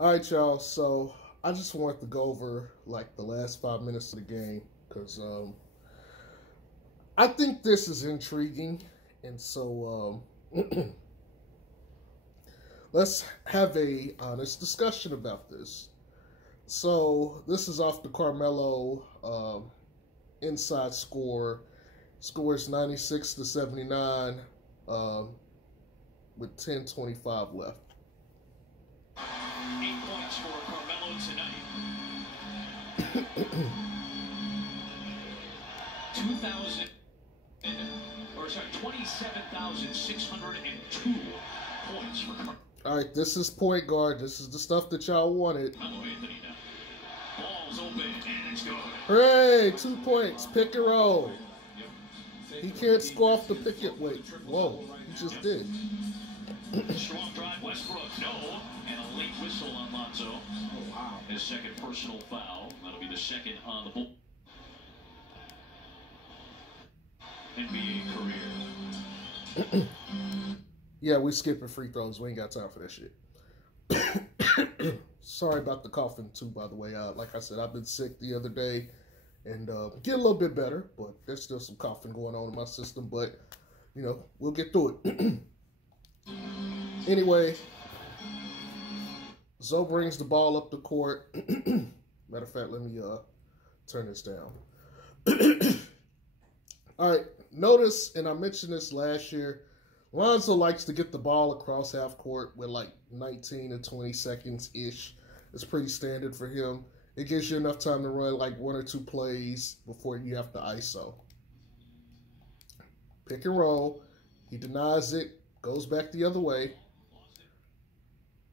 All right, y'all. So I just wanted to go over like the last 5 minutes of the game because I think this is intriguing, and so let's have a honest discussion about this. So this is off the Carmelo inside score. Scores 96-79 with 10:25 left. 8 points for Carmelo tonight. 27,602 points for Carmelo. All right, this is point guard. This is the stuff that y'all wanted. Anthony now. Ball's open and it's good. Hooray! 2 points. Pick and roll. He can't score off the pick it. Wait, whoa, he just did. Strong drive, Westbrook, no. And a late whistle on Lonzo. Oh, wow. His second personal foul. That'll be the second on the ball. NBA career. Yeah, we skipping free throws. We ain't got time for that shit. Sorry about the coughing too, by the way. Like I said, I've been sick the other day and get a little bit better, but there's still some coughing going on in my system. But you know, we'll get through it. Anyway, Zoe brings the ball up the court. Matter of fact, let me turn this down. All right, notice, and I mentioned this last year, Lonzo likes to get the ball across half court with like 19 to 20 seconds-ish. It's pretty standard for him. It gives you enough time to run like 1 or 2 plays before you have to ISO. Pick and roll. He denies it, goes back the other way.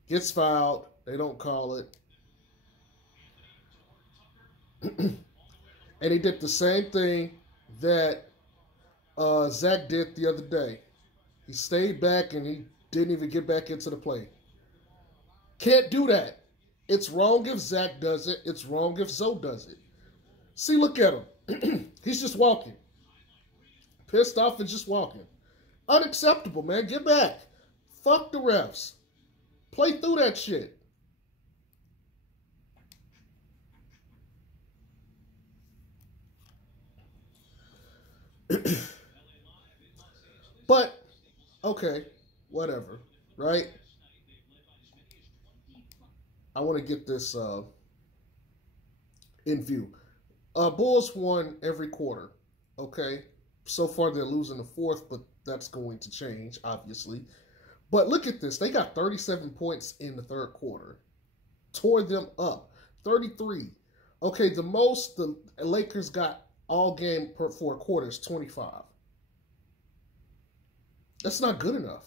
Gets fouled. They don't call it. And he did the same thing that Zach did the other day. He stayed back and he didn't even get back into the play. Can't do that. It's wrong if Zach does it. It's wrong if Zoe does it. See, look at him. He's just walking. Pissed off and just walking. Unacceptable, man. Get back. Fuck the refs. Play through that shit. But, okay, whatever, right? I want to get this in view. Bulls won every quarter, okay? So far they're losing the fourth, but that's going to change, obviously. But look at this. They got 37 points in the third quarter. Tore them up. 33. Okay, the most the Lakers got all game per 4 quarters, 25. That's not good enough.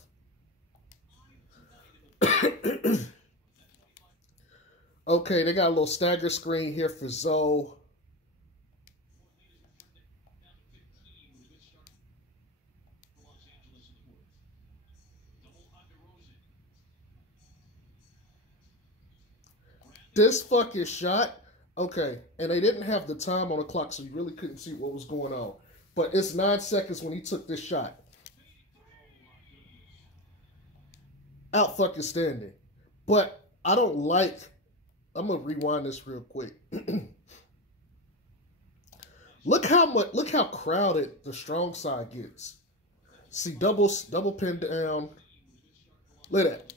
Okay, they got a little stagger screen here for Zoe. This fucking shot, okay, and they didn't have the time on the clock, so you really couldn't see what was going on. But it's 9 seconds when he took this shot. Out fucking standing. But I don't like, I'm going to rewind this real quick. Look how crowded the strong side gets. See, double pin down. Look at that.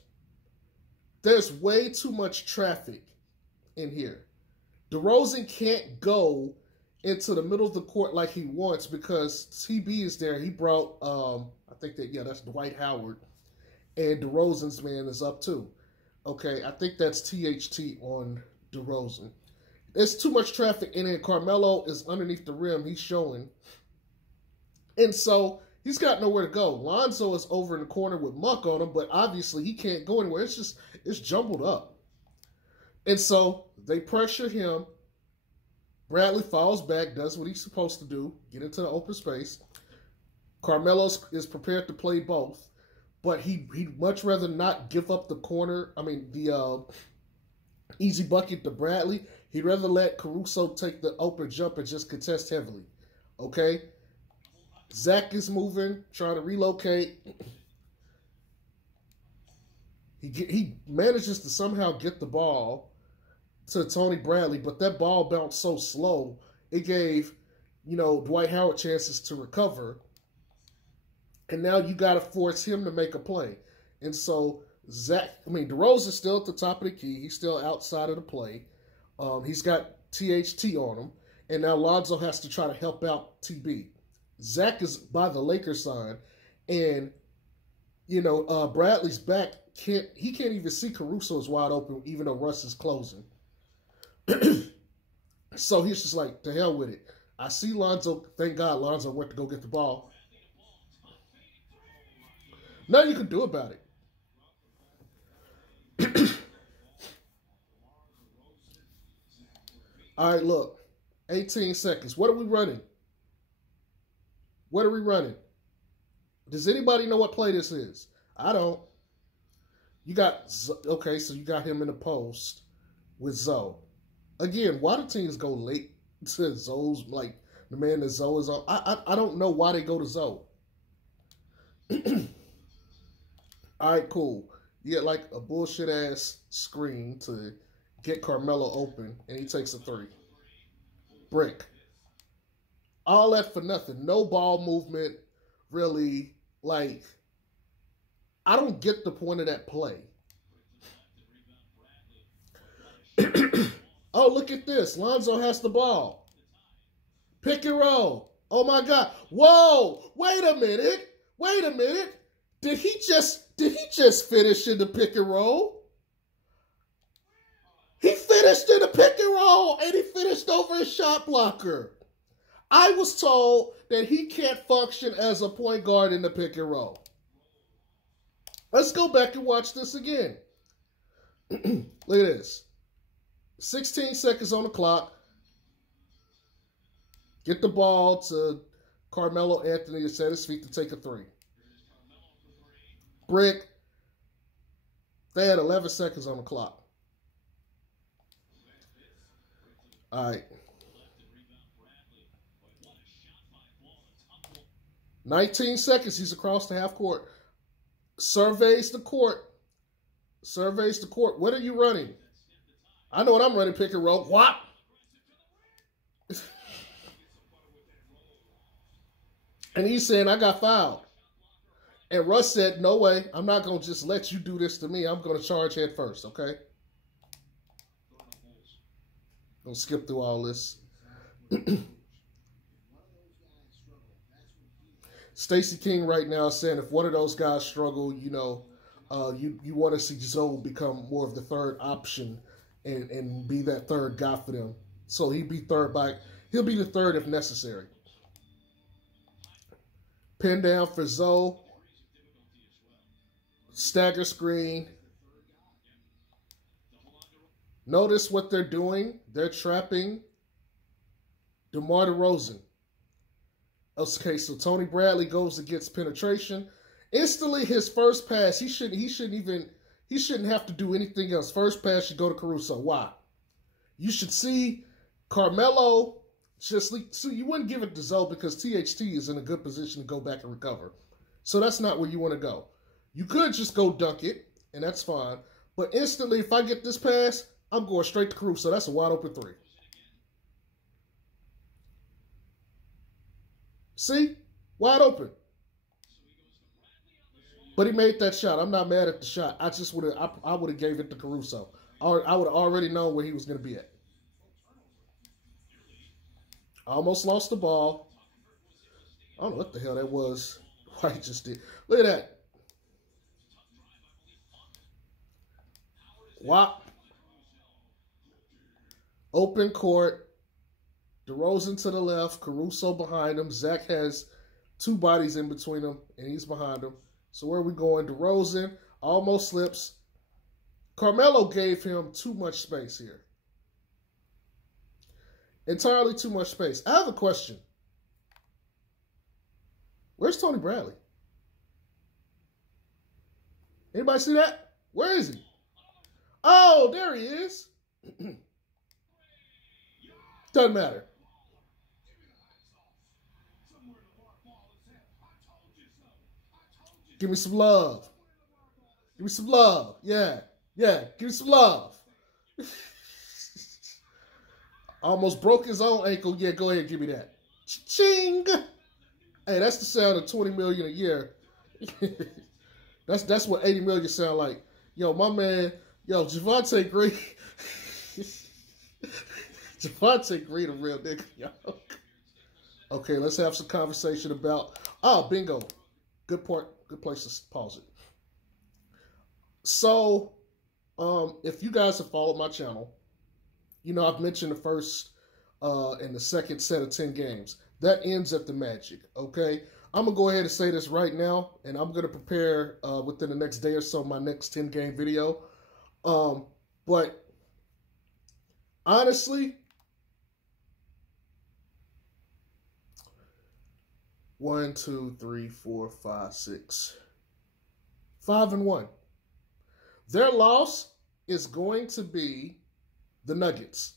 There's way too much traffic in here. DeRozan can't go into the middle of the court like he wants because TB is there. He brought, I think that, yeah, that's Dwight Howard. And DeRozan's man is up too. Okay, I think that's THT on DeRozan. There's too much traffic in it. Carmelo is underneath the rim. He's showing. And so he's got nowhere to go. Lonzo is over in the corner with Muck on him, but obviously he can't go anywhere. It's jumbled up. And so they pressure him. Bradley falls back, does what he's supposed to do, get into the open space. Carmelo is prepared to play both, but he'd much rather not give up the corner. I mean, the easy bucket to Bradley. He'd rather let Caruso take the open jump and just contest heavily. Okay? Zach is moving, trying to relocate. He manages to somehow get the ball to Tony Bradley, but that ball bounced so slow, it gave, Dwight Howard chances to recover. And now you got to force him to make a play. And so DeRozan's still at the top of the key. He's still outside of the play. He's got THT on him. And now Lonzo has to try to help out TB. Zach is by the Lakers side. And, Bradley's back. He can't even see Caruso is wide open, even though Russ is closing. So he's just like, to hell with it. I see Lonzo. Thank God Lonzo went to go get the ball. Nothing you can do about it. All right, look. 18 seconds. What are we running? What are we running? Does anybody know what play this is? I don't. You got, okay, so you got him in the post with Zoe. Again, why do teams go late to Zoe's, like the man that Zoe is on? I don't know why they go to Zoe. All right, cool. You get like a bullshit ass screen to get Carmelo open, and he takes a three. Brick. All that for nothing. No ball movement, really. Like, I don't get the point of that play. Oh, look at this. Lonzo has the ball. Pick and roll. Oh, my God. Whoa. Wait a minute. Wait a minute. Did he just finish in the pick and roll? He finished in the pick and roll, and he finished over a shot blocker. I was told that he can't function as a point guard in the pick and roll. Let's go back and watch this again. Look at this. 16 seconds on the clock. Get the ball to Carmelo Anthony to set his feet to take a three. Brick. They had 11 seconds on the clock. All right. 19 seconds. He's across the half court. Surveys the court. Surveys the court. What are you running? I know what I'm running. Pick and roll. What? And he's saying, I got fouled. And Russ said, no way. I'm not going to just let you do this to me. I'm going to charge head first, okay? Don't skip through all this. Stacey King right now is saying if one of those guys struggle, you want to see Zoe become more of the third option and be that third guy for them. So he'll be the third if necessary. Pin down for Zoe. Stagger screen. Notice what they're doing. They're trapping DeMar DeRozan. Okay, so Tony Bradley goes and gets penetration. Instantly, his first pass, he shouldn't have to do anything else. First pass should go to Caruso. Why? You should see Carmelo so you wouldn't give it to Zoe because THT is in a good position to go back and recover. So that's not where you want to go. You could just go dunk it, and that's fine. But instantly, if I get this pass, I'm going straight to Caruso. That's a wide open three. See? Wide open. But he made that shot. I'm not mad at the shot. I would have gave it to Caruso. I would have already known where he was going to be at. I almost lost the ball. I don't know what the hell that was. White just did. Look at that. Wop. Open court. DeRozan to the left. Caruso behind him. Zach has two bodies in between him, and he's behind him. So where are we going? DeRozan almost slips. Carmelo gave him too much space here. Entirely too much space. I have a question. Where's Tony Bradley? Anybody see that? Where is he? Oh, there he is. Doesn't matter. Give me some love. Give me some love. Yeah. Give me some love. Almost broke his own ankle. Yeah, go ahead, give me that. Ching. Hey, that's the sound of 20 million a year. That's what 80 million sound like. Yo, my man, Javonte Green. Javonte Green, a real nigga, yo. Okay, let's have some conversation about. Oh, bingo. Good point. Good place to pause it. So, if you guys have followed my channel, you know I've mentioned the first and the second set of 10 games. That ends at the Magic, okay? I'm going to go ahead and say this right now, and I'm going to prepare within the next day or so my next 10-game video. But honestly, 1, 2, 3, 4, 5, 6, 5-1. Their loss is going to be the Nuggets.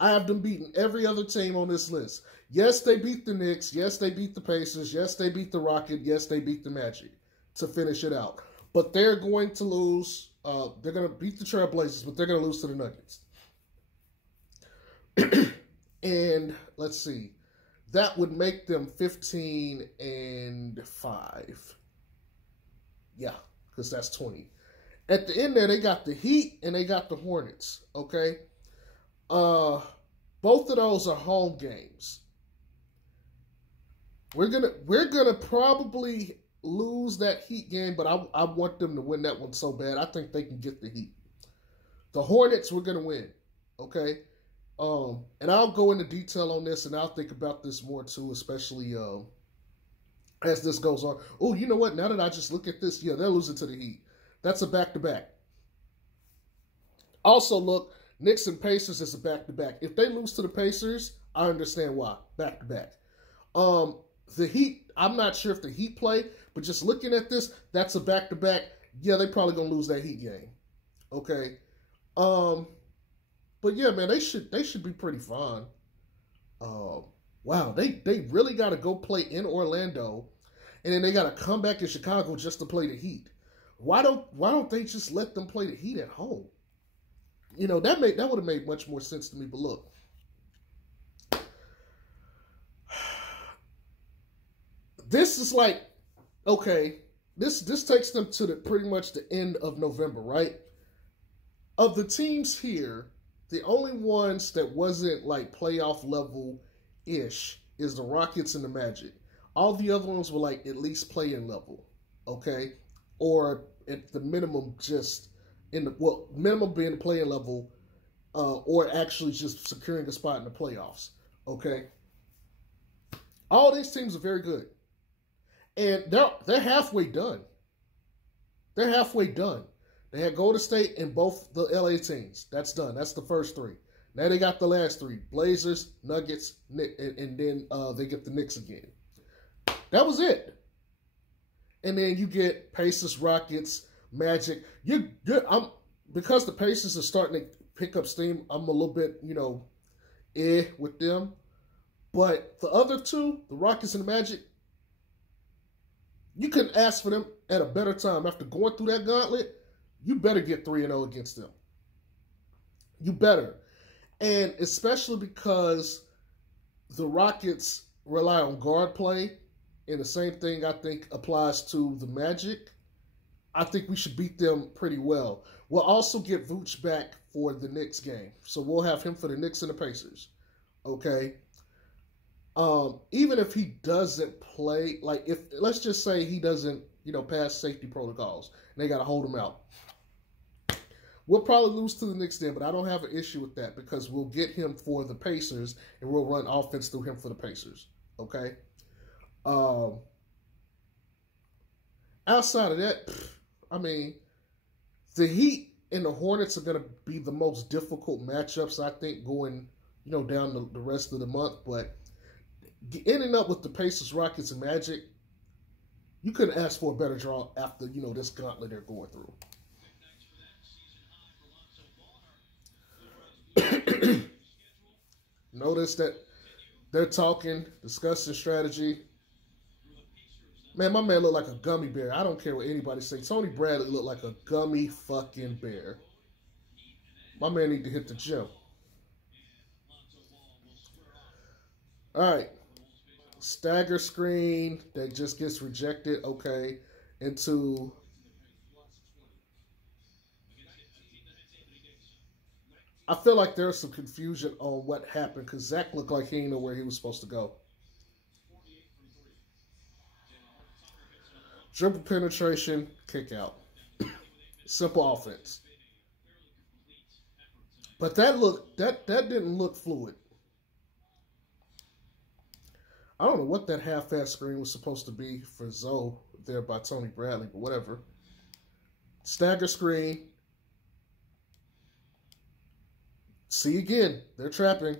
I have them beating every other team on this list. Yes, they beat the Knicks. Yes, they beat the Pacers. Yes, they beat the Rocket. Yes, they beat the Magic to finish it out. But they're going to lose. They're going to beat the Trailblazers, but they're going to lose to the Nuggets. And let's see. That would make them 15-5. Yeah, because that's 20. At the end there, they got the Heat and they got the Hornets. Okay. Both of those are home games. We're gonna probably lose that Heat game, but I want them to win that one so bad. I think they can get the Heat. The Hornets, we're gonna win. Okay. And I'll go into detail on this, and I'll think about this more too, especially as this goes on. Oh, you know what? Now that I just look at this, yeah, they're losing to the Heat. That's a back-to-back. Also, look, Knicks and Pacers is a back-to-back. If they lose to the Pacers, I understand why. Back-to-back. The Heat, I'm not sure if the Heat play, but just looking at this, that's a back-to-back. Yeah, they probably going to lose that Heat game. Okay. But yeah, man, they should be pretty fine. Wow, they really got to go play in Orlando, and then they got to come back in Chicago just to play the Heat. Why don't they just let them play the Heat at home? You know, that would have made much more sense to me. But look, this is like, okay, this takes them to pretty much the end of November, right? Of the teams here, the only ones that wasn't like playoff level-ish is the Rockets and the Magic. All the other ones were like at least play-in level, okay? Or at the minimum just minimum being the play-in level, or actually just securing a spot in the playoffs, okay? All these teams are very good. And they're halfway done. They're halfway done. They had Golden State and both the LA teams. That's done. That's the first three. Now they got the last three. Blazers, Nuggets, and then they get the Knicks again. That was it. And then you get Pacers, Rockets, Magic. You're good. Because the Pacers are starting to pick up steam, I'm a little bit, with them. But the other two, the Rockets and the Magic, you couldn't ask for them at a better time. After going through that gauntlet, you better get 3-0 against them. You better. And especially because the Rockets rely on guard play, and the same thing I think applies to the Magic. I think we should beat them pretty well. We'll also get Vooch back for the Knicks game. So we'll have him for the Knicks and the Pacers. Okay? Even if he doesn't play, like if let's just say he doesn't, pass safety protocols, and they got to hold him out. We'll probably lose to the Knicks then, but I don't have an issue with that because we'll get him for the Pacers, and we'll run offense through him for the Pacers. Okay? Outside of that, the Heat and the Hornets are going to be the most difficult matchups, I think, going, down the rest of the month. But ending up with the Pacers, Rockets, and Magic, you couldn't ask for a better draw after, this gauntlet they're going through. Notice that they're discussing strategy. Man, my man looked like a gummy bear. I don't care what anybody say. Tony Bradley looked like a gummy fucking bear. My man need to hit the gym. All right. Stagger screen that just gets rejected. Okay. Into... I feel like there's some confusion on what happened because Zach looked like he didn't know where he was supposed to go. Dribble penetration, kick out. Simple offense. But that didn't look fluid. I don't know what that half-ass screen was supposed to be for Zoe there by Tony Bradley, but whatever. Stagger screen. See again, they're trapping.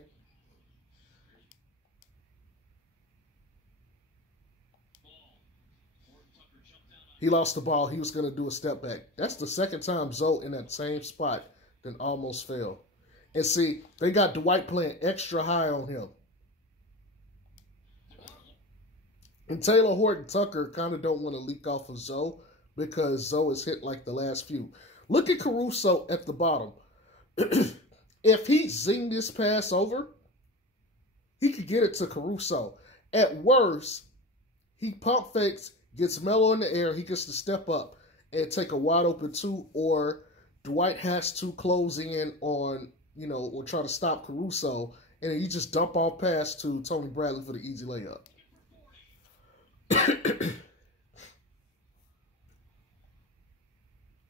He lost the ball. He was going to do a step back. That's the second time Zoe in that same spot then almost fell. And see, they got Dwight playing extra high on him. And Taylor Horton Tucker kind of don't want to leak off of Zoe because Zoe is hit like the last few. Look at Caruso at the bottom. If he zinged this pass over, he could get it to Caruso. At worst, he pump fakes, gets Melo in the air, he gets to step up and take a wide open two, or Dwight has to close in on, you know, or try to stop Caruso, and then you just dump off pass to Tony Bradley for the easy layup.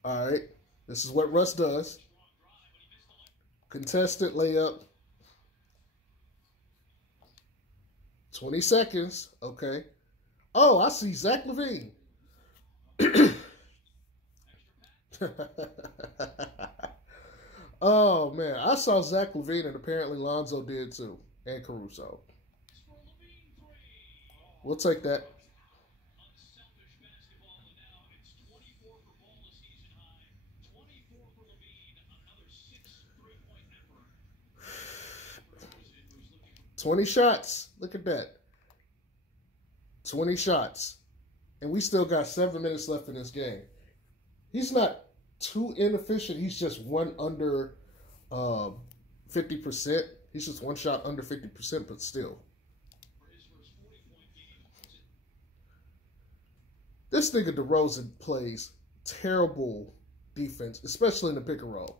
All right, this is what Russ does. Contested layup. 20 seconds. Okay. Oh, I see Zach LaVine. Oh, man. I saw Zach LaVine, and apparently Lonzo did too. And Caruso. We'll take that. 20 shots. Look at that. 20 shots. And we still got 7 minutes left in this game. He's not too inefficient. He's just one under 50%. He's just one shot under 50%, but still. This nigga DeRozan plays terrible defense, especially in the pick and roll.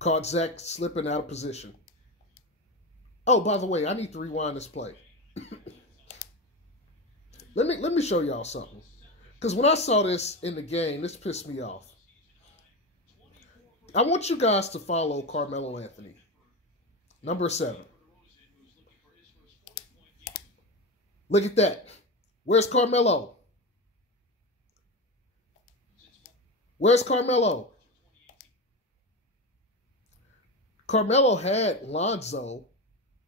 Caught Zach slipping out of position. Oh, by the way, I need to rewind this play. Let me show y'all something. Because when I saw this in the game, this pissed me off. I want you guys to follow Carmelo Anthony. Number 7. Look at that. Where's Carmelo? Where's Carmelo? Carmelo had Lonzo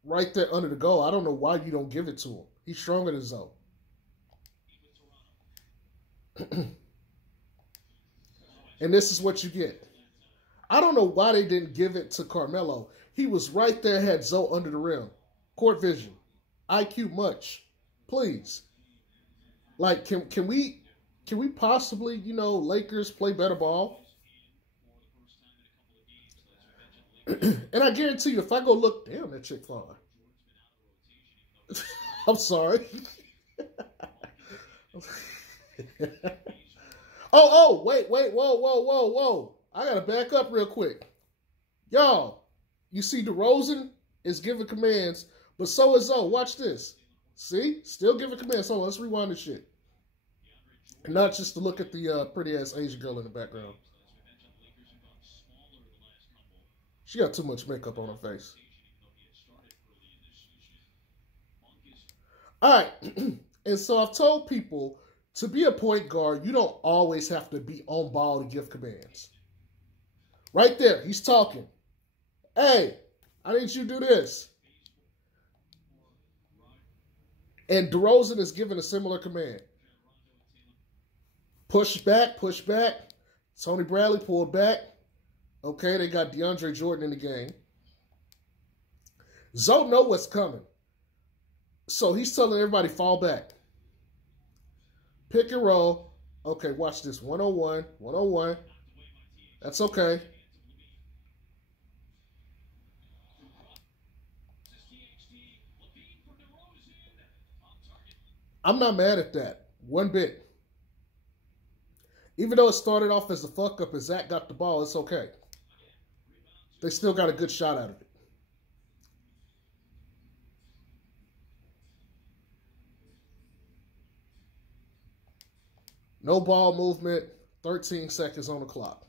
right there under the goal. I don't know why you don't give it to him. He's stronger than Zoe. And this is what you get. I don't know why they didn't give it to Carmelo. He was right there, had Zoe under the rim. Court vision. IQ much. Please. Like, can we possibly, you know, Lakers play better ball? And I guarantee you, if I go look, damn, that chick fine. I'm sorry. Wait, whoa. I gotta back up real quick. Y'all, you see DeRozan is giving commands, but so is Zoe. Watch this. See? Still giving commands. Hold on, let's rewind this shit. And not just to look at the pretty-ass Asian girl in the background. She got too much makeup on her face. All right. And so I've told people, to be a point guard, you don't always have to be on ball to give commands. Right there, he's talking. Hey, I need you to do this. And DeRozan is giving a similar command. Push back. Tony Bradley pulled back. Okay, they got DeAndre Jordan in the game. Zoe know what's coming. So he's telling everybody, fall back. Pick and roll. Okay, watch this. 101. 101. That's okay. I'm not mad at that. One bit. Even though it started off as a fuck up and Zach got the ball, it's okay. They still got a good shot out of it. No ball movement, 13 seconds on the clock.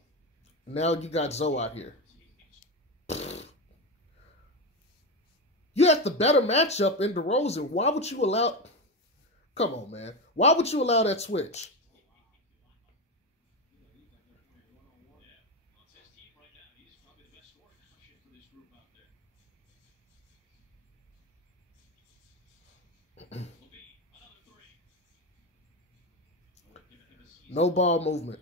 Now you got Zoe out here. You have the better matchup in DeRozan. Why would you allow... Come on, man. Why would you allow that switch? No ball movement.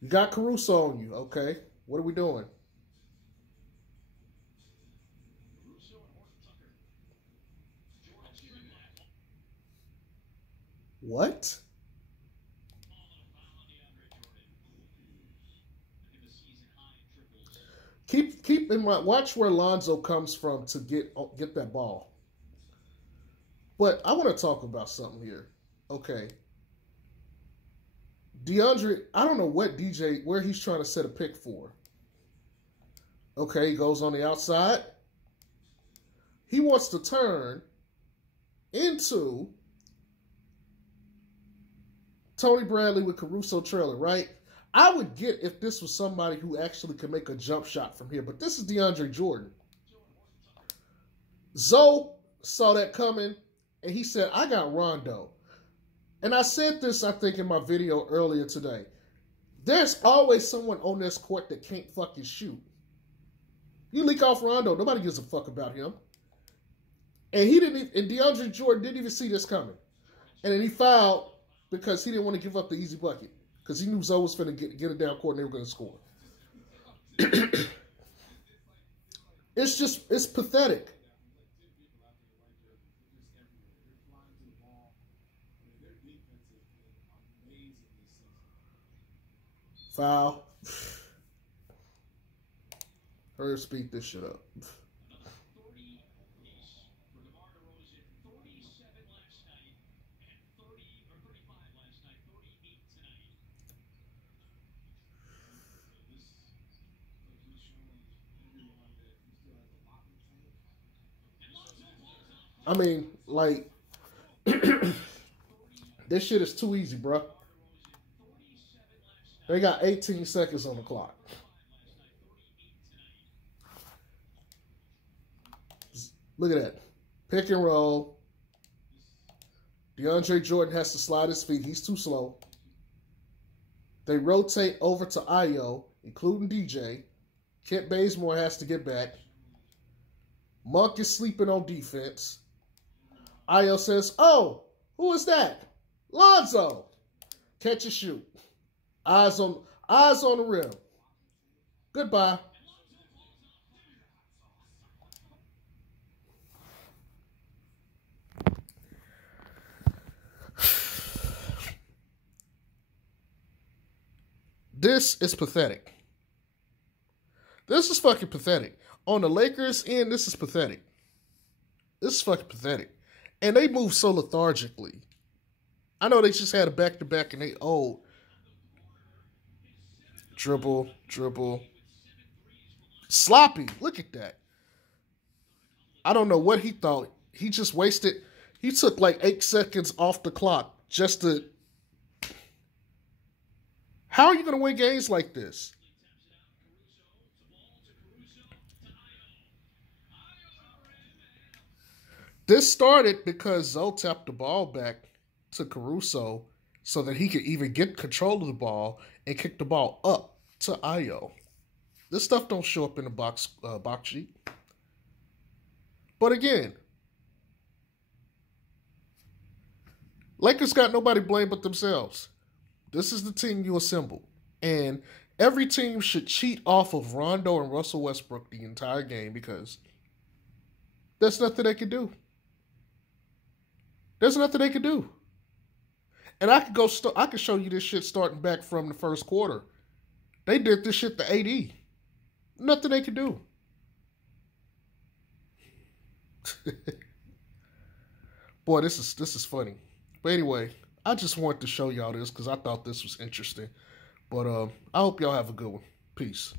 You got Caruso on you. Okay. What are we doing? What? Keep in mind, watch where Lonzo comes from to get that ball. But I want to talk about something here. Okay. DeAndre, I don't know what DJ, where he's trying to set a pick for. Okay, he goes on the outside. He wants to turn into Tony Bradley with Caruso trailer, right? I would get if this was somebody who actually could make a jump shot from here, but this is DeAndre Jordan. Zoe saw that coming, and he said, I got Rondo. And I said this, I think, in my video earlier today. There's always someone on this court that can't fucking shoot. You leak off Rondo, nobody gives a fuck about him. And DeAndre Jordan didn't even see this coming. And then he fouled because he didn't want to give up the easy bucket. Because he knew Zoe was finna get it down court and they were going to score. It's pathetic. Foul. Hurry, speed this shit up. I mean, like, this shit is too easy, bro. They got 18 seconds on the clock. Look at that. Pick and roll. DeAndre Jordan has to slide his feet. He's too slow. They rotate over to Ayo, including DJ. Kent Bazemore has to get back. Monk is sleeping on defense. Ayo says, oh, who is that? Lonzo. Catch and shoot. Eyes on the rim. Goodbye. This is pathetic. This is fucking pathetic. On the Lakers end, this is pathetic. This is fucking pathetic. And they move so lethargically. I know they just had a back-to-back and they old. Dribble. Sloppy. Look at that. I don't know what he thought. He just wasted. He took like 8 seconds off the clock just to. How are you going to win games like this? This started because Zoe tapped the ball back to Caruso so that he could even get control of the ball and kick the ball up to Ayo. This stuff don't show up in the box sheet. But again, Lakers got nobody to blame but themselves. This is the team you assembled. And Every team should cheat off of Rondo and Russell Westbrook the entire game because there's nothing they can do. There's nothing they can do. And I could show you this shit starting back from the first quarter. They did this shit to AD. Nothing they can do. Boy, this is funny. But anyway, I just wanted to show y'all this because I thought this was interesting. But I hope y'all have a good one. Peace.